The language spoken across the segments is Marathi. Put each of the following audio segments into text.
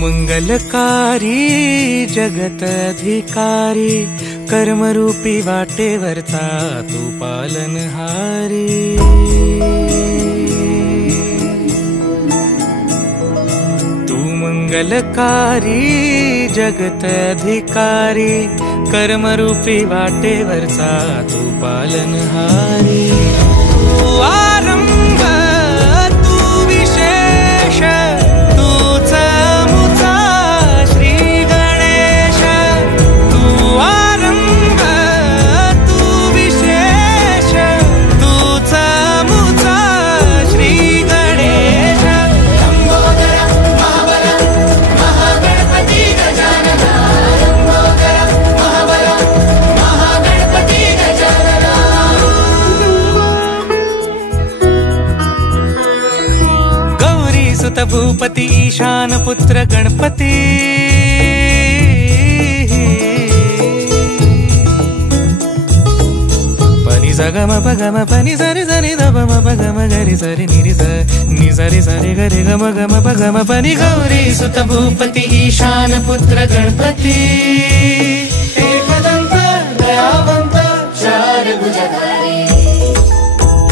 मंगलकारी जगत अधिकारी, कर्मरूपी वाटेवरचा तू पालनहारी। तू मंगलकारी जगत अधिकारी, कर्मरूपी वाटेवरचा तू पालनहारी। तू आरंभ तू विशेष, तूच मुचा श्री गणेश। तू आरंभ तू विशेष, तूच मुचा श्री गणेश। लंबोदर महाबल महागणपती गजानना, लंबोदर महाबल महागणपती गजानना। गौरी सुत भूपती ईशान पुत्र गणपती, पनि सगम पगम पनि सरि सरि ध म पगम गरि सरि नि सरि सरि गरि गम गम पगम पनि। गौरी सुत भूपती ईशान पुत्र गणपती, एकदंत दयावंत चार भुजधारी।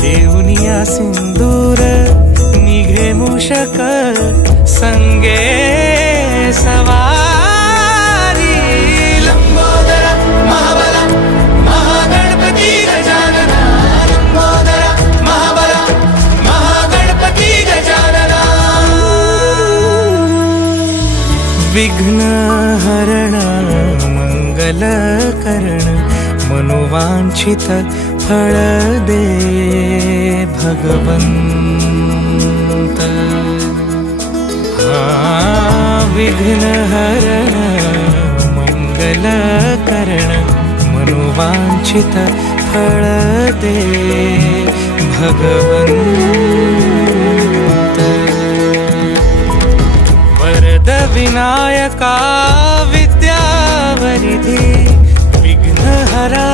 देऊनिया सिंदूर निघे मूषक, संगे सवारी। लंबोदर महाबल महागणपती गजानना, लंबोदर महाबल महागणपती गजानना। विघ्न हरण मंगल करण, मनोवांछित फळ दे भगवंत। विघ्न हरण मंगल करण, मनोवांछित फळ दे भगवंत। वरद विनायका विद्यावरिधी, विघ्नहरा